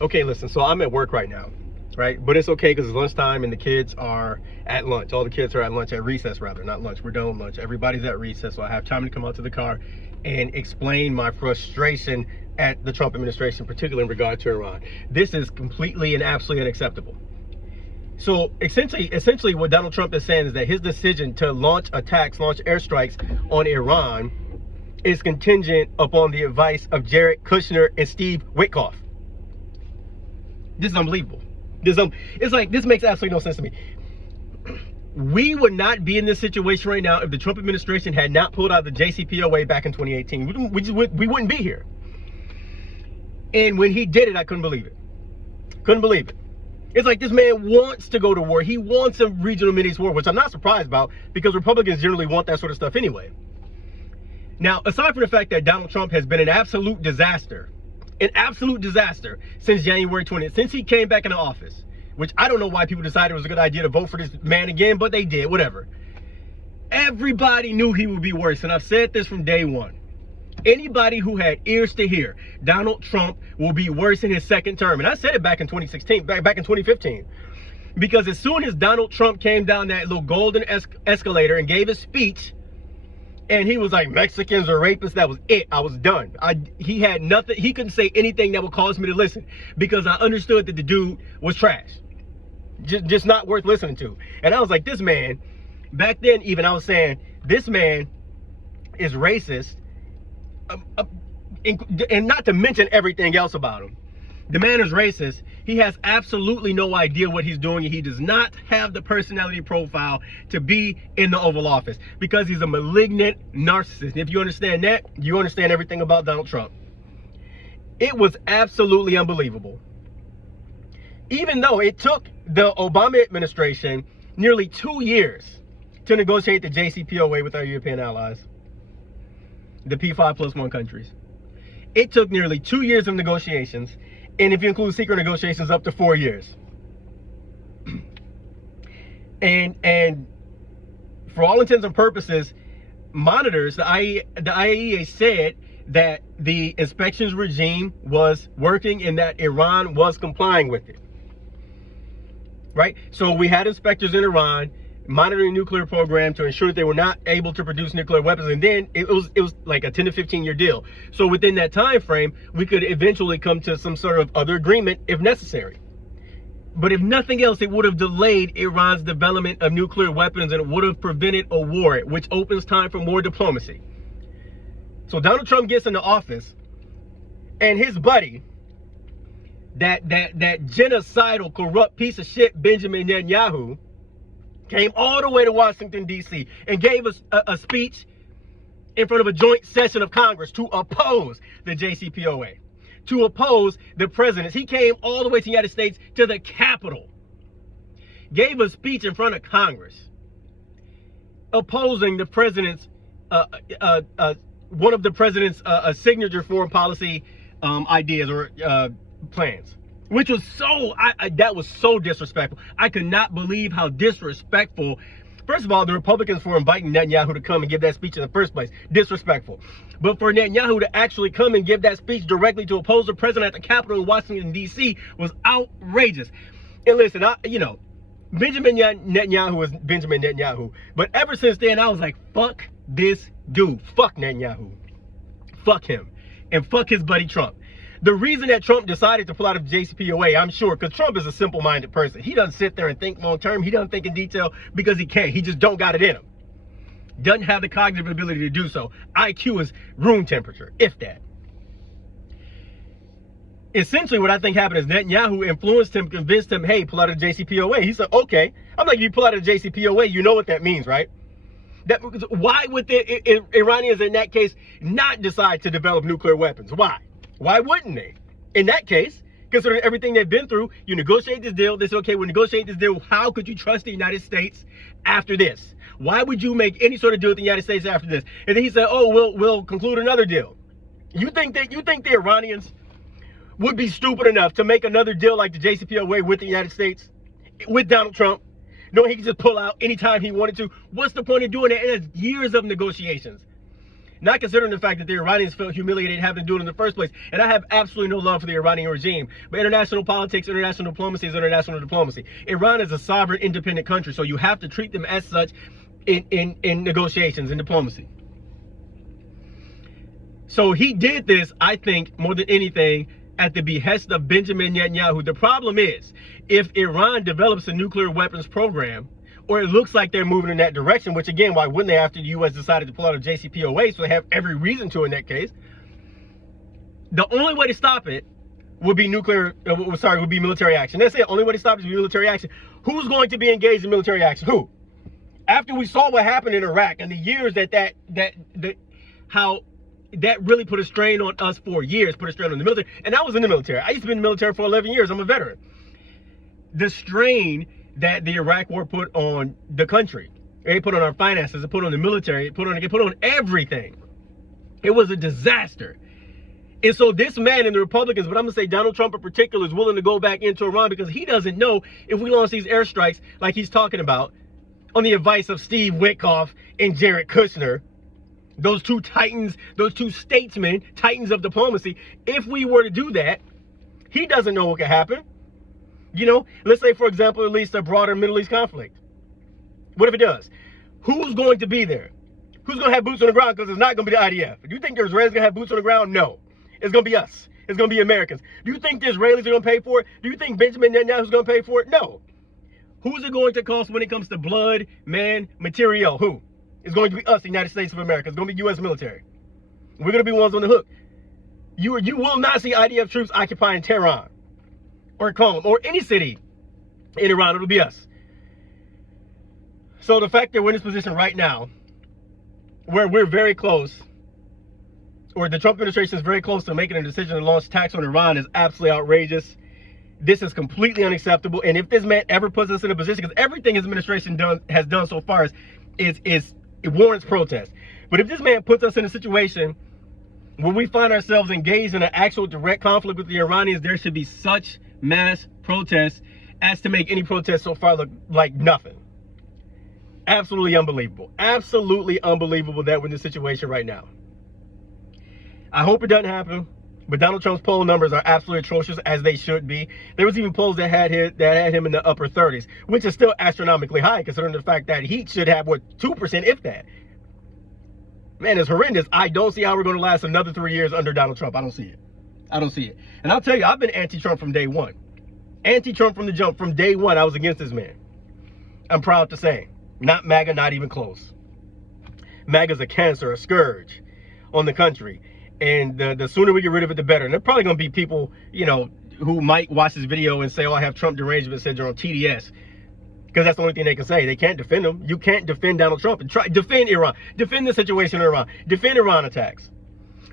Okay, listen, so I'm at work right now, right? But it's okay because it's lunchtime and the kids are at lunch. All the kids are at lunch, at recess rather, not lunch. We're done with lunch. Everybody's at recess, so I have time to come out to the car and explain my frustration at the Trump administration, particularly in regard to Iran. This is completely and absolutely unacceptable. So essentially what Donald Trump is saying is that his decision to launch attacks, launch airstrikes on Iran is contingent upon the advice of Jared Kushner and Steve Witkoff. This is unbelievable. It's like, this makes absolutely no sense to me. We would not be in this situation right now if the Trump administration had not pulled out the JCPOA back in 2018. We wouldn't be here. And when he did it, I couldn't believe it. Couldn't believe it. It's like this man wants to go to war. He wants a regional Mideast war, which I'm not surprised about because Republicans generally want that sort of stuff anyway. Now, aside from the fact that Donald Trump has been an absolute disaster since January 20th, since he came back into office, which I don't know why people decided it was a good idea to vote for this man again, but they did, whatever. Everybody knew he would be worse, and I've said this from day one. Anybody who had ears to hear, Donald Trump will be worse in his second term. And I said it back in 2016, back in 2015. Because as soon as Donald Trump came down that little golden escalator and gave his speech, and he was like, Mexicans are rapists, that was it. I was done. He had nothing. He couldn't say anything that would cause me to listen because I understood that the dude was trash. Just not worth listening to. And I was like, this man, back then even I was saying, this man is racist. And not to mention everything else about him. The man is racist. He has absolutely no idea what he's doing, and he does not have the personality profile to be in the Oval Office because he's a malignant narcissist. And if you understand that, you understand everything about Donald Trump. It was absolutely unbelievable. Even though it took the Obama administration nearly 2 years to negotiate the JCPOA with our European allies, the P5+1 countries. It took nearly 2 years of negotiations, and if you include secret negotiations, up to 4 years. And for all intents and purposes, monitors, the IAEA said that the inspections regime was working and that Iran was complying with it. Right? So we had inspectors in Iran monitoring nuclear program to ensure that they were not able to produce nuclear weapons, and then it was like a 10 to 15 year deal. So within that time frame, we could eventually come to some sort of other agreement if necessary. But if nothing else, it would have delayed Iran's development of nuclear weapons, and it would have prevented a war, which opens time for more diplomacy. So Donald Trump gets into office, and his buddy, that genocidal, corrupt piece of shit, Benjamin Netanyahu, came all the way to Washington, D.C. and gave us a speech in front of a joint session of Congress to oppose the JCPOA, to oppose the presidents. He came all the way to the United States, to the Capitol, gave a speech in front of Congress, opposing the president's, one of the president's signature foreign policy ideas or plans. Which was that was so disrespectful. I could not believe how disrespectful. First of all, the Republicans for inviting Netanyahu to come and give that speech in the first place. Disrespectful. But for Netanyahu to actually come and give that speech directly to oppose the president at the Capitol in Washington, D.C. was outrageous. And listen, Benjamin Netanyahu is Benjamin Netanyahu. But ever since then, I was like, fuck this dude. Fuck Netanyahu. Fuck him. And fuck his buddy Trump. The reason that Trump decided to pull out of JCPOA, I'm sure, because Trump is a simple-minded person. He doesn't sit there and think long-term. He doesn't think in detail because he can't. He just don't got it in him. Doesn't have the cognitive ability to do so. IQ is room temperature, if that. Essentially, what I think happened is Netanyahu influenced him, convinced him, hey, pull out of the JCPOA. He said, okay. I'm like, if you pull out of the JCPOA, you know what that means, right? Why would the Iranians, in that case, not decide to develop nuclear weapons? Why? Why wouldn't they? In that case, considering everything they've been through, you negotiate this deal. They say, okay, we'll negotiate this deal. How could you trust the United States after this? Why would you make any sort of deal with the United States after this? And then he said, oh, we'll conclude another deal. You think the Iranians would be stupid enough to make another deal like the JCPOA with the United States, with Donald Trump, knowing he could just pull out anytime he wanted to? What's the point of doing that? And it's years of negotiations. Not considering the fact that the Iranians felt humiliated having to do it in the first place. And I have absolutely no love for the Iranian regime. But international politics, international diplomacy is international diplomacy. Iran is a sovereign, independent country, so you have to treat them as such in negotiations and diplomacy. So he did this, I think, more than anything, at the behest of Benjamin Netanyahu. The problem is, if Iran develops a nuclear weapons program, or it looks like they're moving in that direction, which again, why wouldn't they after the U.S. decided to pull out of JCPOA, so they have every reason to in that case. The only way to stop it would be would be military action. That's it. Only way to stop it is military action. Who's going to be engaged in military action? Who? After we saw what happened in Iraq and the years how that really put a strain on us for years, put a strain on the military. And I was in the military. I used to be in the military for 11 years. I'm a veteran. The strain that the Iraq war put on the country, it put on our finances, it put on the military, it put on everything. It was a disaster. And so this man and the Republicans, but I'm gonna say Donald Trump in particular, is willing to go back into Iran because he doesn't know if we launch these airstrikes like he's talking about on the advice of Steve Witkoff and Jared Kushner, those two titans, those two statesmen, titans of diplomacy. If we were to do that, he doesn't know what could happen. You know, let's say, for example, at least a broader Middle East conflict. What if it does? Who's going to be there? Who's going to have boots on the ground? Because it's not going to be the IDF. Do you think the Israelis are going to have boots on the ground? No. It's going to be us. It's going to be Americans. Do you think the Israelis are going to pay for it? Do you think Benjamin Netanyahu is going to pay for it? No. Who's it going to cost when it comes to blood, man, material? Who? It's going to be us, the United States of America. It's going to be U.S. military. We're going to be ones on the hook. You will not see IDF troops occupying Tehran or Qom or any city in Iran. It'll be us. So the fact that we're in this position right now, where we're very close, or the Trump administration is very close to making a decision to launch attacks on Iran, is absolutely outrageous. This is completely unacceptable. And if this man ever puts us in a position, because everything his administration has done so far it warrants protest. But if this man puts us in a situation where we find ourselves engaged in an actual direct conflict with the Iranians, there should be such mass protests as to make any protest so far look like nothing. Absolutely unbelievable. Absolutely unbelievable that we're in this situation right now. I hope it doesn't happen, but Donald Trump's poll numbers are absolutely atrocious, as they should be. There was even polls that had him in the upper 30s, which is still astronomically high considering the fact that he should have, what, 2%, if that. Man, it's horrendous. I don't see how we're going to last another 3 years under Donald Trump. I don't see it. I don't see it. And I'll tell you, I've been anti-Trump from day one. Anti-Trump from the jump. From day one, I was against this man. I'm proud to say. Not MAGA, not even close. MAGA's a cancer, a scourge on the country. And the sooner we get rid of it, the better. And there are probably going to be people, you know, who might watch this video and say, oh, I have Trump derangement syndrome, TDS. Because that's the only thing they can say. They can't defend him. You can't defend Donald Trump and defend Iran. Defend the situation in Iran. Defend Iran attacks.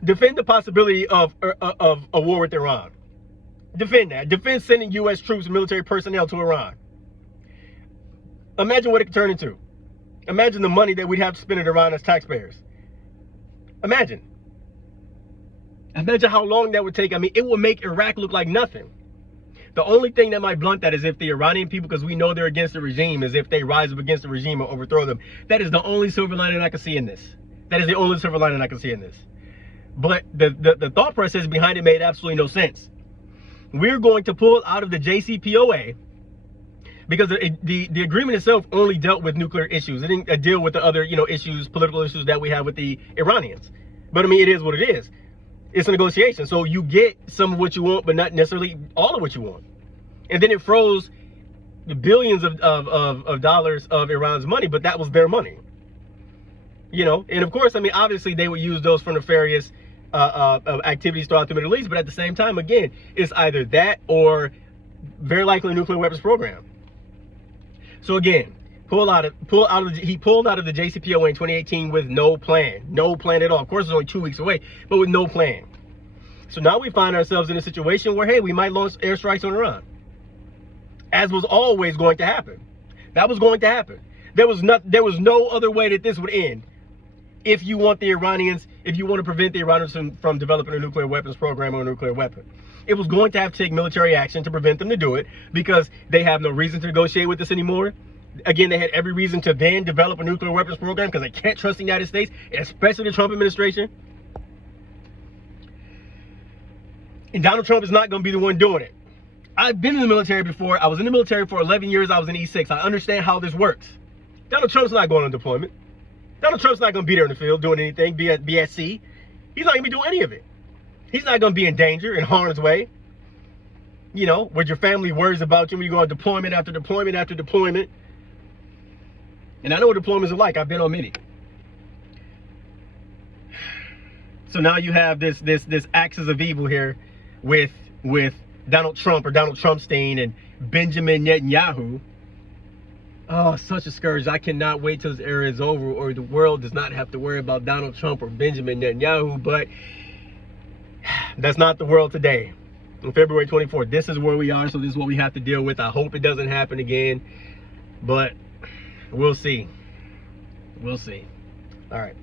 Defend the possibility of a war with Iran. Defend that. Defend sending U.S. troops and military personnel to Iran. Imagine what it could turn into. Imagine the money that we'd have to spend in Iran as taxpayers. Imagine. Imagine how long that would take. I mean, it would make Iraq look like nothing. The only thing that might blunt that is if the Iranian people, because we know they're against the regime, is if they rise up against the regime or overthrow them. That is the only silver lining I can see in this. That is the only silver lining I can see in this. But the thought process behind it made absolutely no sense. We're going to pull out of the JCPOA because the agreement itself only dealt with nuclear issues. It didn't deal with the other, you know, issues, political issues that we have with the Iranians. But I mean, it is what it is. It's a negotiation. So you get some of what you want, but not necessarily all of what you want. And then it froze the billions of dollars of Iran's money, but that was their money. You know, and of course, I mean, obviously they would use those for nefarious activities throughout the Middle East. But at the same time, again, it's either that or very likely a nuclear weapons program. So again, he pulled out of the JCPOA in 2018 with no plan at all. Of course, it's only 2 weeks away, but with no plan. So now we find ourselves in a situation where, hey, we might launch airstrikes on Iran, as was always going to happen. That was going to happen. There was no other way that this would end. If you want the Iranians, if you want to prevent the Iranians from developing a nuclear weapons program or a nuclear weapon, it was going to have to take military action to prevent them to do it, because they have no reason to negotiate with us anymore. Again, they had every reason to then develop a nuclear weapons program because they can't trust the United States, especially the Trump administration. And Donald Trump is not going to be the one doing it. I've been in the military before. I was in the military for 11 years. I was in E6. I understand how this works. Donald Trump's not going on deployment. Donald Trump's not going to be there in the field doing anything, be at sea. He's not going to be doing any of it. He's not going to be in danger in harm's way. You know, where your family worries about you when you go on deployment after deployment after deployment. And I know what deployments are like. I've been on many. So now you have this axis of evil here with Donald Trump or Donald Trumpstein and Benjamin Netanyahu. Oh, such a scourge. I cannot wait till this era is over, or the world does not have to worry about Donald Trump or Benjamin Netanyahu. But that's not the world today. On February 24th, this is where we are. So this is what we have to deal with. I hope it doesn't happen again, but we'll see. We'll see. All right.